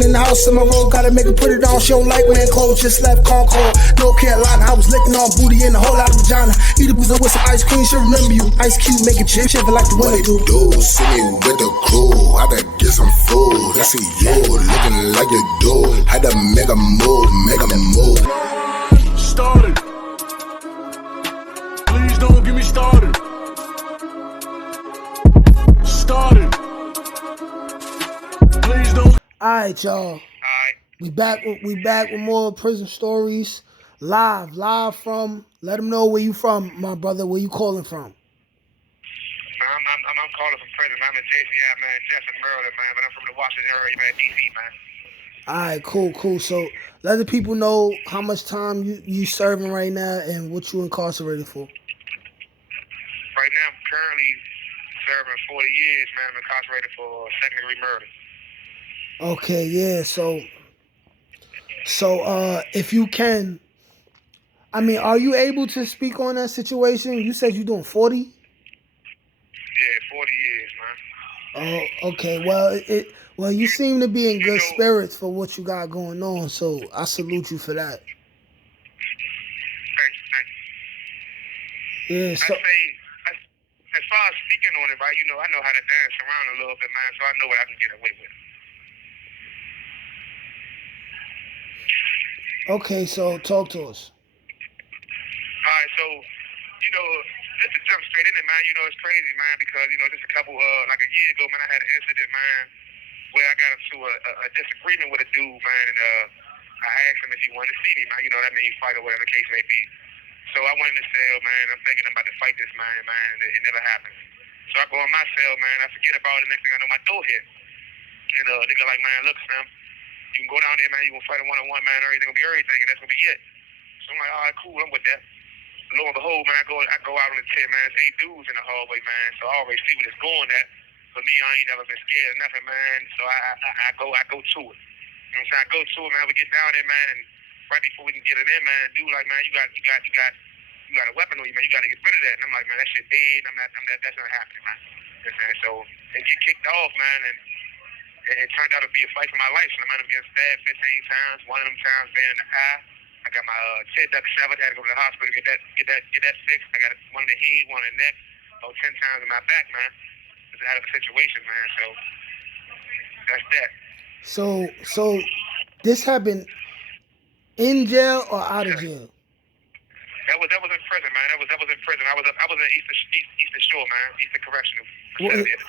Walking in the house in my road, gotta make her put it on. She don't like wearing clothes, just left Concord, North Carolina. I was licking on booty and a whole lot of vagina. Eat a pizza with some ice cream, she'll remember you. Ice Cube make it chip like the winter do. See me with the crew, I gotta get some food. I see you looking like you do. Had to make a move, make a move. Started. Please don't get me started. Started. Please don't. Alright, y'all. We back with more prison stories. Live from. Let them know where you from, my brother. Where you calling from? I'm calling from prison. I'm in JCI, man, Jefferson, Maryland, man. But I'm from the Washington area, man, DC, man. All right, cool. So let the people know how much time you serving right now and what you incarcerated for. Right now, I'm currently serving 40 years, man. I'm incarcerated for second-degree murder. Okay, yeah. So if you can, I mean, are you able to speak on that situation? You said you're doing 40? Yeah, 40 years, man. Oh, okay. Well, you seem to be in good spirits for what you got going on, so I salute you for that. Thank you. Yeah, so... As far as speaking on it, right, I know how to dance around a little bit, man, so I know what I can get away with. Okay, so talk to us. All right, so, just to jump straight in it, man, it's crazy, man, because, just a couple, like a year ago, man, I had an incident, man, where I got into a disagreement with a dude, man, and I asked him if he wanted to see me, man, that means fight or whatever the case may be. So I went in the cell, man, I'm thinking I'm about to fight this man, and it never happened. So I go in my cell, man, I forget about it, next thing I know, my door hit. And nigga like, man, look, Sam, you can go down there, man, you gonna fight a one-on-one, man, everything will be everything, and that's gonna be it. So I'm like, all right, cool, I'm with that. Lo and behold, man, I go out on the 10, man, there's 8 dudes in the hallway, man, so I always see what it's going at. For me, I ain't never been scared of nothing, man, so I go to it. You know what I'm saying? I go to it, man, we get down there, man, and right before we can get it in, man, dude like, man, you got a weapon on you, man, you got to get rid of that. And I'm like, man, that shit dead, that's not happening, man. You know what I'm saying? So they get kicked off, man, and it turned out to be a fight for my life. So I might have been stabbed 15 times, one of them times being in the eye. I got my Tik Toc severed, I had to go to the hospital to get that fixed. I got one in the head, one in the neck, about 10 times in my back, man. It's out of a situation, man. So that's that. So this happened in jail or out of jail? That was in prison, man. That was in prison. I was in Eastern Shore, man. Eastern Correctional.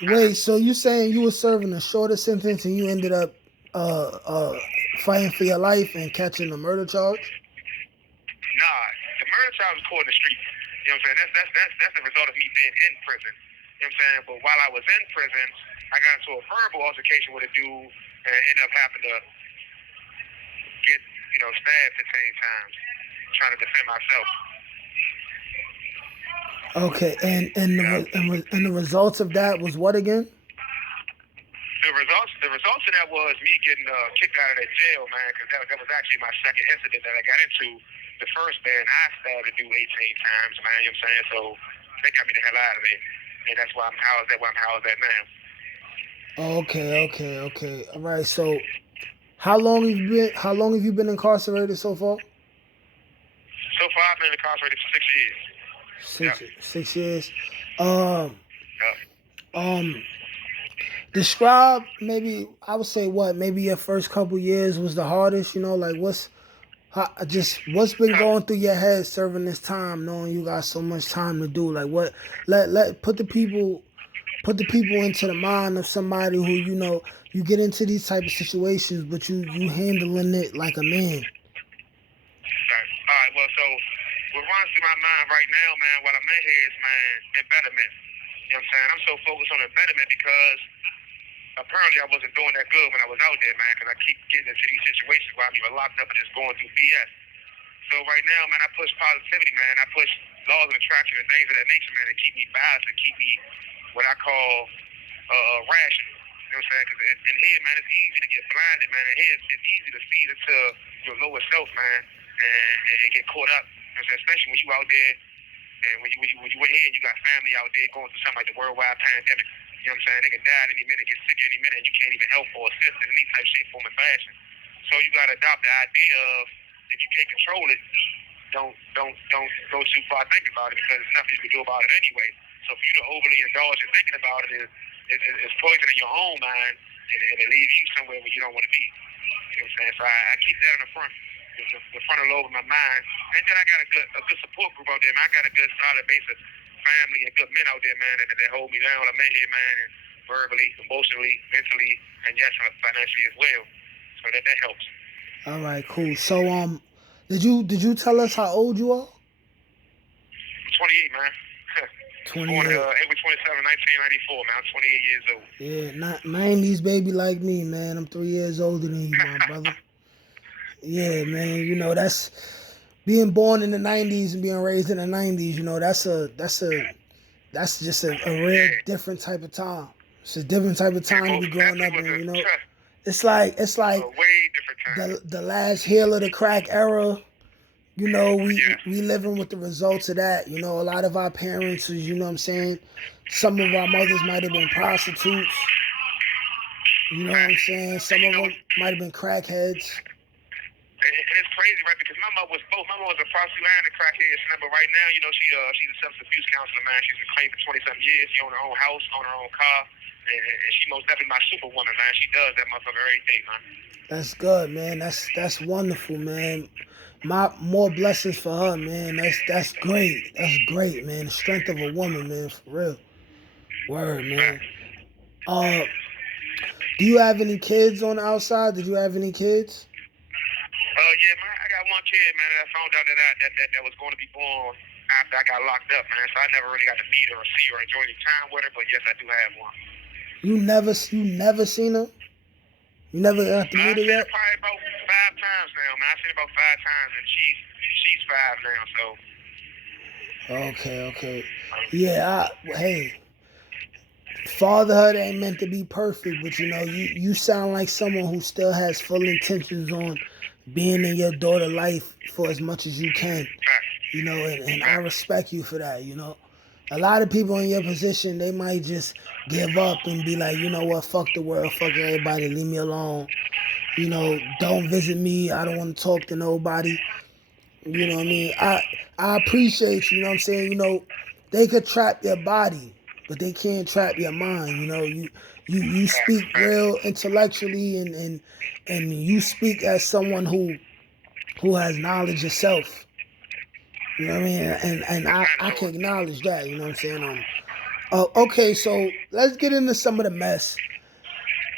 Wait, so you saying you were serving a shorter sentence and you ended up fighting for your life and catching a murder charge? Nah, the murder charge was caught in the street. You know what I'm saying? That's the result of me being in prison. You know what I'm saying? But while I was in prison, I got into a verbal altercation with a dude and ended up having to get, stabbed 15 times trying to defend myself. Okay, and the results of that was what again? The results of that was me getting kicked out of that jail, man, because that was actually my second incident that I got into. The first, man, I stabbed a dude 18 times, man, you know what I'm saying? So they got me the hell out of it, and that's why I'm housed at now. Okay. All right, so how long have you been incarcerated so far? So far, I've been incarcerated for 6 years. 6 years. Describe maybe, I would say maybe your first couple years was the hardest, like what's been going through your head serving this time, knowing you got so much time to do, like what, put the people into the mind of somebody who, you get into these type of situations, but you handling it like a man. All right, well, so what runs through my mind right now, man, what I'm in here is, man, embetterment. You know what I'm saying? I'm so focused on embetterment because apparently I wasn't doing that good when I was out there, man, because I keep getting into these situations where I'm either locked up or just going through BS. So right now, man, I push positivity, man. I push laws of attraction and things of that nature, man, to keep me balanced and keep me what I call rational. You know what I'm saying? Because in here, man, it's easy to get blinded, man. In here, it's easy to feed into your lower self, man, and get caught up. You know what I'm saying? Especially when you out there and when you were here and you got family out there going through something like the worldwide pandemic. You know what I'm saying? They can die at any minute, get sick at any minute, and you can't even help or assist in any type, shape, form, or fashion. So you got to adopt the idea of if you can't control it, don't go too far thinking about it because there's nothing you can do about it anyway. So for you to overly indulge in thinking about it is poisoning your own mind and it leaves you somewhere where you don't want to be. You know what I'm saying? So I keep that in the frontal lobe of my mind. And then I got a good support group out there, man. I got a good solid base of family and good men out there, man, that hold me down. I'm in here, man, and verbally, emotionally, mentally, and yes, financially as well. So that helps. All right, cool. So did you tell us how old you are? 28, man. 28. Born April 27, 1994, man. I'm 28 years old. Yeah, not 90s baby like me, man. I'm 3 years older than you, my brother. Yeah, man. You know, that's being born in the 90s and being raised in the 90s. You know, that's just a real different type of time. It's a different type of time to be growing up in. You know, it's like a way different time. the last heel of the crack era. You know, we living with the results of that. You know, a lot of our parents, you know what I'm saying? Some of our mothers might have been prostitutes. You know what I'm saying? Some of them might have been crackheads. And it's crazy, right? Because my mother was both. My mother was a prostitute and a crackhead. But right now, you know, she's a substance abuse counselor, man. She's been clean for 20-something years. She owns her own house, owns her own car. And she most definitely my superwoman, man. She does that motherfucker every day, man. That's good, man. That's wonderful, man. More blessings for her, man. That's great. That's great, man. The strength of a woman, man, for real. Word, man. Do you have any kids on the outside? Did you have any kids? Yeah, man. I got one kid, man. That I found out that was going to be born after I got locked up, man. So I never really got to meet her or see her or enjoy any time with her. But yes, I do have one. You never seen her? You never got to meet her yet? Probably about 5 times now, man. I've seen her about 5 times, and she's 5 now, so. Okay. Yeah, hey, fatherhood ain't meant to be perfect, but you know, you sound like someone who still has full intentions on being in your daughter's life for as much as you can. You know, and I respect you for that, you know. A lot of people in your position, they might just give up and be like, you know what, fuck the world, fuck everybody, leave me alone. You know, don't visit me. I don't want to talk to nobody. You know what I mean? I appreciate you, you know what I'm saying? You know, they could trap your body, but they can't trap your mind. You know, you speak real intellectually and you speak as someone who has knowledge yourself. You know what I mean? And I can acknowledge that, you know what I'm saying? Okay, so let's get into some of the mess.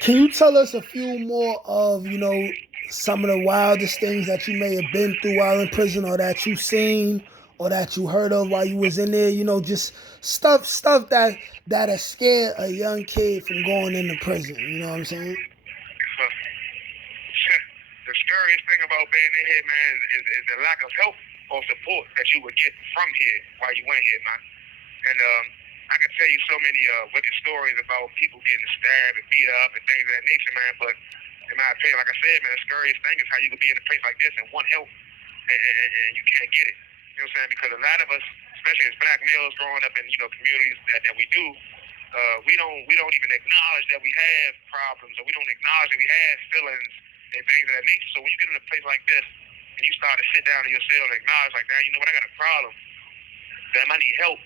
Can you tell us a few more of, you know, some of the wildest things that you may have been through while in prison, or that you've seen, or that you heard of while you was in there? You know, just stuff that has scared a young kid from going into prison. You know what I'm saying? The scariest thing about being in here, man, is the lack of help or support that you would get from here while you went here, man. And I can tell you so many wicked stories about people getting stabbed and beat up and things of that nature, man. But in my opinion, like I said, man, the scariest thing is how you could be in a place like this and want help and you can't get it. You know what I'm saying? Because a lot of us, especially as black males growing up in, you know, communities that we do, we don't even acknowledge that we have problems, or we don't acknowledge that we have feelings and things of that nature. So when you get in a place like this and you start to sit down in your cell and acknowledge, like, damn, you know what, I got a problem. Damn, I need help.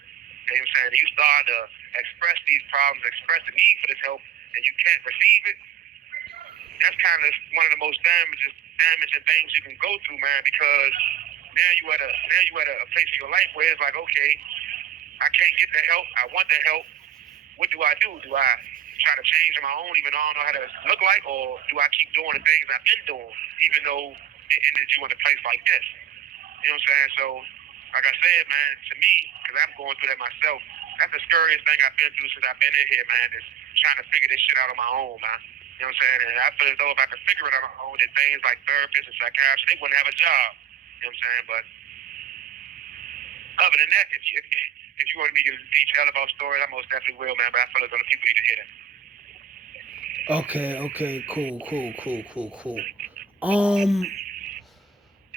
You know what I'm saying? And you start to express these problems, express the need for this help, and you can't receive it. That's kind of one of the most damaging things you can go through, man, because now you at a place in your life where it's like, okay, I can't get the help. I want the help. What do I do? Do I try to change on my own, even though I don't know how to look like, or do I keep doing the things I've been doing, even though it ended you in a place like this? You know what I'm saying? So, like I said, man, to me, because I'm going through that myself, that's the scariest thing I've been through since I've been in here, man, is trying to figure this shit out on my own, man. You know what I'm saying? And I feel as though if I could figure it out on my own, then things like therapists and psychiatrists, they wouldn't have a job. You know what I'm saying? But other than that, if you want me to get into detail about stories, I most definitely will, man. But I feel as though the people need to hear that. Okay, cool.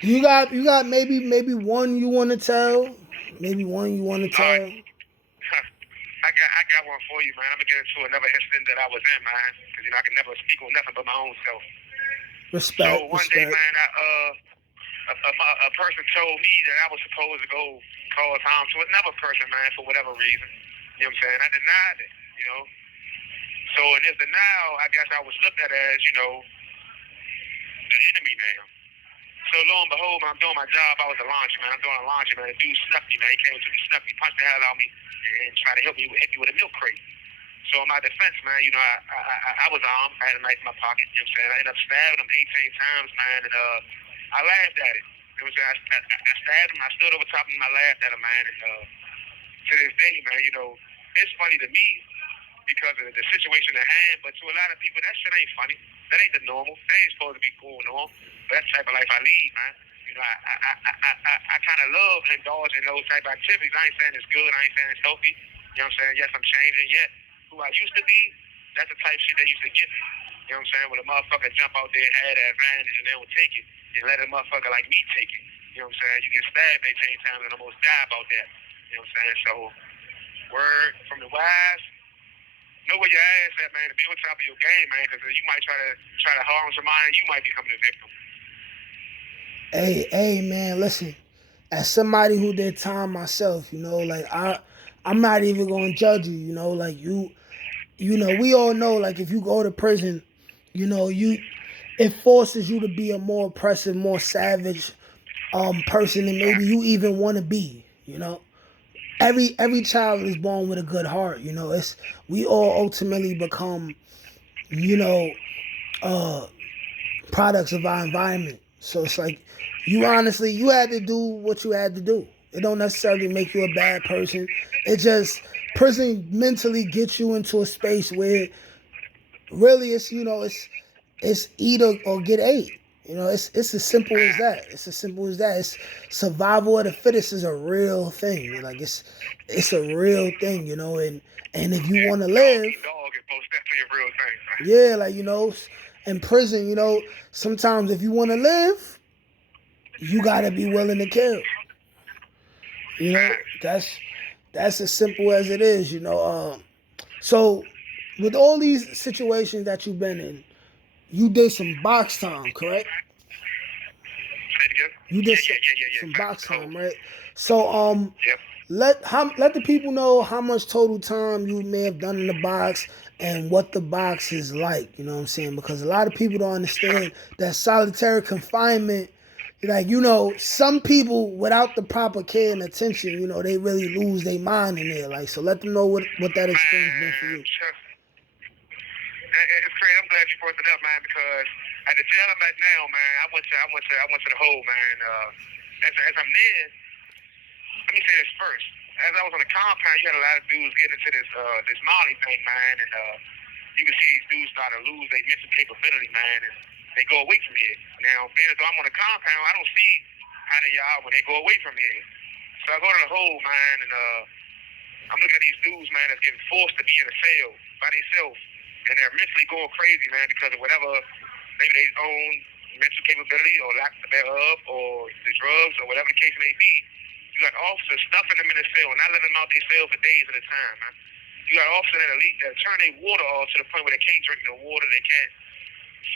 You got maybe one you want to tell? Maybe one you want to tell? I got one for you, man. I'm gonna get into another incident that I was in, man, because I can never speak on nothing but my own self. Respect. So one day, man, a person told me that I was supposed to go cause harm to another person, man, for whatever reason. You know what I'm saying? I denied it. So in this denial, I guess I was looked at as, the enemy now. So lo and behold, when I'm doing my job, I was a laundryman. I'm doing a laundryman. A dude snuffed me, man. He came to me, snuffed me, punched the hell out of me, and tried to hit me with a milk crate. So in my defense, man, I was armed. I had a knife in my pocket. You know what I'm saying? I ended up stabbing him 18 times, man, and I laughed at it. I stabbed him. I stood over top of him. I laughed at him, man, and to this day, man, it's funny to me because of the situation at hand, but to a lot of people, that shit ain't funny. That ain't the normal. That ain't supposed to be going on. But that's the type of life I lead, man. I kind of love indulging those type of activities. I ain't saying it's good. I ain't saying it's healthy. You know what I'm saying? Yes, I'm changing. Yet, who I used to be, that's the type of shit that used to get me. You know what I'm saying? When a motherfucker jump out there and have that advantage and they don't take it, and let a motherfucker like me take it. You know what I'm saying? You get stabbed 18 times and almost die about that. You know what I'm saying? So, word from the wise. Know where your ass at, man, to be on top of your game, man, because you might try to harm somebody and you might become the victim. Hey, man, listen. As somebody who did time myself, like I'm not even gonna judge you, like we all know, like if you go to prison, it forces you to be a more oppressive, more savage person than maybe you even want to be, Every child is born with a good heart, It's we all ultimately become, products of our environment. So it's like you had to do what you had to do. It don't necessarily make you a bad person. It just prison mentally gets you into a space where really it's eat or get ate. It's as simple as that. It's as simple as that. It's survival of the fittest is a real thing. Like it's a real thing, and if you want to live, dog is most definitely a real thing. yeah, like in prison, sometimes if you want to live, you gotta be willing to kill. That's as simple as it is. So with all these situations that you've been in, you did some box time, correct? You did some box time, right? So Yep. let the people know how much total time you may have done in the box and what the box is like. You know what I'm saying? Because a lot of people don't understand that solitary confinement. Like some people without the proper care and attention, they really lose their mind in there. Like, so let them know what that experience been for you. It's crazy. I'm glad you brought it up, man, because at the jail I'm at now, man, I went to the hole, man. As I'm there, let me say this first. As I was on the compound, you had a lot of dudes getting into this Molly thing, man, and you can see these dudes start to lose their mental capability, man, and they go away from here. Now, being as though I'm on the compound, I don't see how they are when they go away from here. So I go to the hole, man, and I'm looking at these dudes, man, that's getting forced to be in a cell by themselves, and they're mentally going crazy, man, because of whatever, maybe their own mental capability or lack thereof, or the drugs, or whatever the case may be. You got officers stuffing them in the cell, not letting them out their cell for days at a time, man. You got officers that turn their water off to the point where they can't drink no water, they can't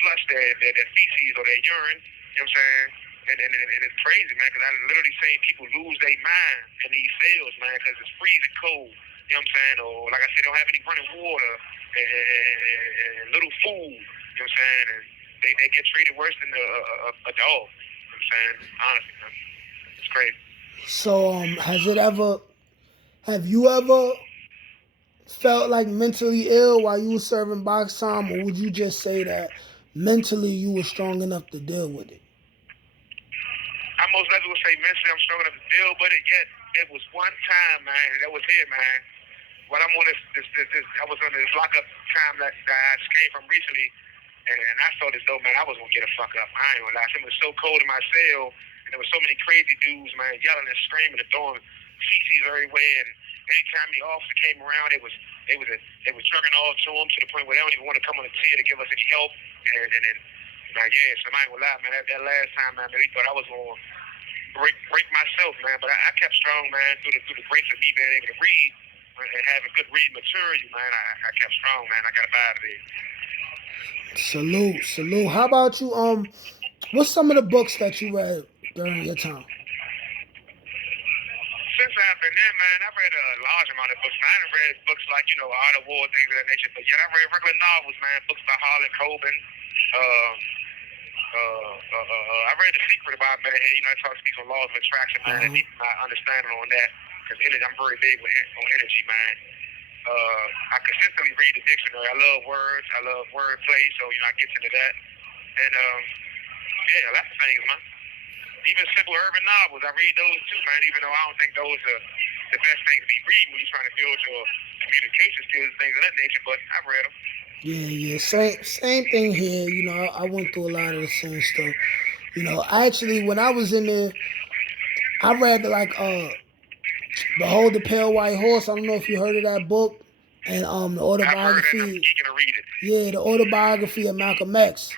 flush their feces or their urine. You know what I'm saying? And it's crazy, man, because I literally seen people lose their mind in these cells, man, because it's freezing cold. You know what I'm saying? Or like I said, they don't have any running water and little food. You know what I'm saying? And they get treated worse than a dog. You know what I'm saying? Honestly, man. It's crazy. So have you ever felt like mentally ill while you were serving box time, or would you just say that mentally you were strong enough to deal with it? I most likely would say mentally I'm strong enough to deal with it, yet it was one time, man, and that was here, man. When I'm on this I was on this lockup time that I just came from recently, and I felt as though, man, I was going to get a fuck up. I ain't going to lie. It was so cold in my cell, and there was so many crazy dudes, man, yelling and screaming and throwing feces everywhere, and anytime the officer came around, they was jerking off to them to the point where they don't even want to come on the tier to give us any help, and like, yeah, so I ain't going to lie, man, that last time, man, they thought I was going to break myself, man, but I kept strong, man, through the grace of me being able to read. and having good reading maturity, man, I kept strong, man. I got up out of there. Salute. How about you? What's some of the books that you read during your time? Since I've been there, man, I've read a large amount of books. Man, I haven't read books like, Art of War, things of that nature. But yeah, I read regular novels, man. Books by Harlan Coben. I read The Secret about man. It talks speaks on laws of attraction, man, and deepen my understanding on that. Because I'm very big on energy, man. I consistently read the dictionary. I love words. I love wordplay, so I get into that. And yeah, lots of things, man. Even simple urban novels, I read those too, man. Even though I don't think those are the best things to be reading when you're trying to build your communication skills and things of that nature. But I've read them. Yeah. Same thing here. I went through a lot of the same stuff. Actually, when I was in there, I read like Behold the Pale White Horse. I don't know if you heard of that book. And the autobiography. I've heard it, I'm eager to read it. Yeah, the autobiography of Malcolm X.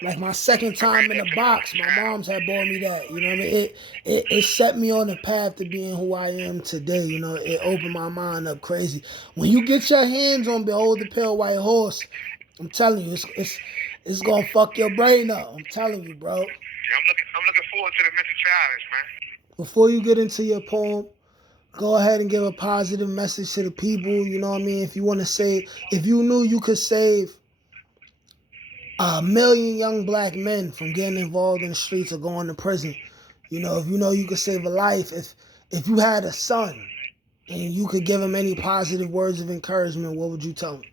Like my second time in the box, my mom's had bought me that. You know what I mean? It set me on the path to being who I am today. It opened my mind up crazy. When you get your hands on Behold the Pale White Horse, I'm telling you, it's gonna fuck your brain up. I'm telling you, bro. Yeah, I'm looking forward to the mental challenge, man. Before you get into your poem, go ahead and give a positive message to the people. You know what I mean? If you want to say, if you knew you could save 1 million young black men from getting involved in the streets or going to prison, if you know you could save a life, if you had a son and you could give him any positive words of encouragement, what would you tell him?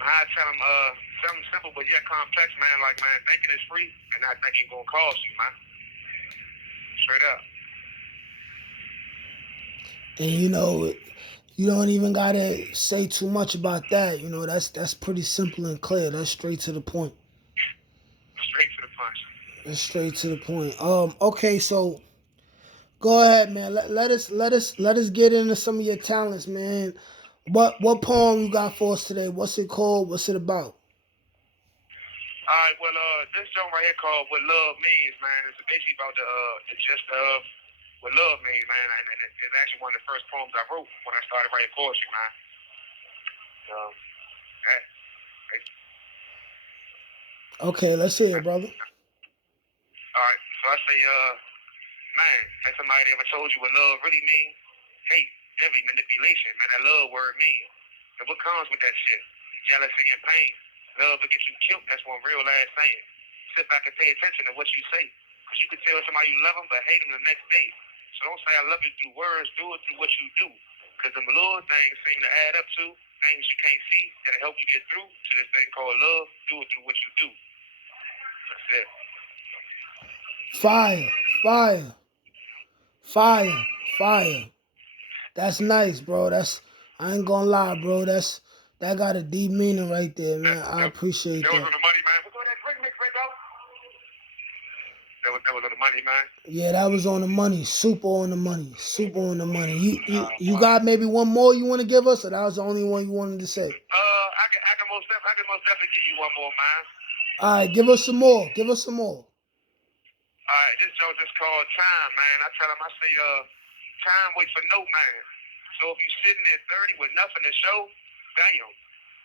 I'd tell him something simple but yet complex, man. Like, man, thinking is free and not thinking gonna cost you, man. Straight up. And you don't even gotta say too much about that. That's pretty simple and clear. That's straight to the point. Straight to the punch. That's straight to the point. Okay, so go ahead, man. Let us get into some of your talents, man. What poem you got for us today? What's it called? What's it about? All right, well, this song right here called "What Love Means," man. It's basically about the gist of what love means, man. And it's actually one of the first poems I wrote when I started writing poetry, man. Okay, let's hear it, brother. All right, so I say, man, has somebody ever told you what love really means? Hate, envy, manipulation, man. That love word means. And what comes with that shit? Jealousy and pain. Love will get you killed. That's one real last saying. Sit back and pay attention to what you say. Because you can tell somebody you love them, but hate them the next day. So don't say I love you through words. Do it through what you do. Because them little things seem to add up to things you can't see that'll help you get through to this thing called love. Do it through what you do. That's it. Fire. That's nice, bro. I ain't gonna lie, bro. That got a deep meaning right there, man. I appreciate that. That was on the money, man. What's on that drink mix, right, dog? That was on the money, man. Yeah, that was on the money. Super on the money. You got maybe one more you want to give us, or that was the only one you wanted to say? I can most definitely give you one more, man. All right, give us some more. All right, this joke is called Time, man. I tell him, I say, time waits for no man. So if you sitting at 30 with nothing to show, damn,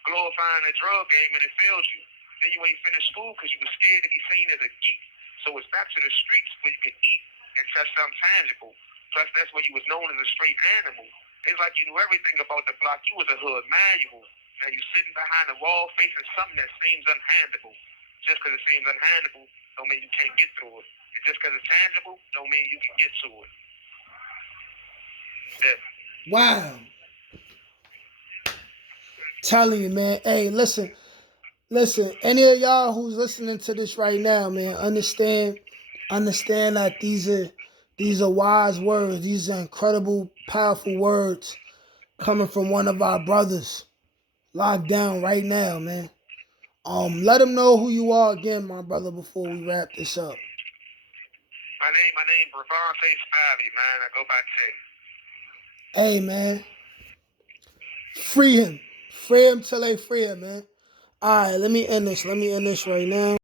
glorifying the drug game and it failed you. Then you ain't finished school because you was scared to be seen as a geek. So it's back to the streets where you can eat and touch something tangible. Plus, that's where you was known as a straight animal. It's like you knew everything about the block. You was a hood manual. Now you sitting behind the wall facing something that seems unhandleable. Just because it seems unhandleable don't mean you can't get through it. And just because it's tangible don't mean you can get to it. Yeah. Wow. Telling you, man. Hey, listen. Any of y'all who's listening to this right now, man, understand that these are wise words. These are incredible, powerful words coming from one of our brothers locked down right now, man. Let them know who you are again, my brother, before we wrap this up. My name, Bravante Spivey, man. I go by Tay. Hey, man. Free him. Free him till they free him, man. All right, let me end this right now.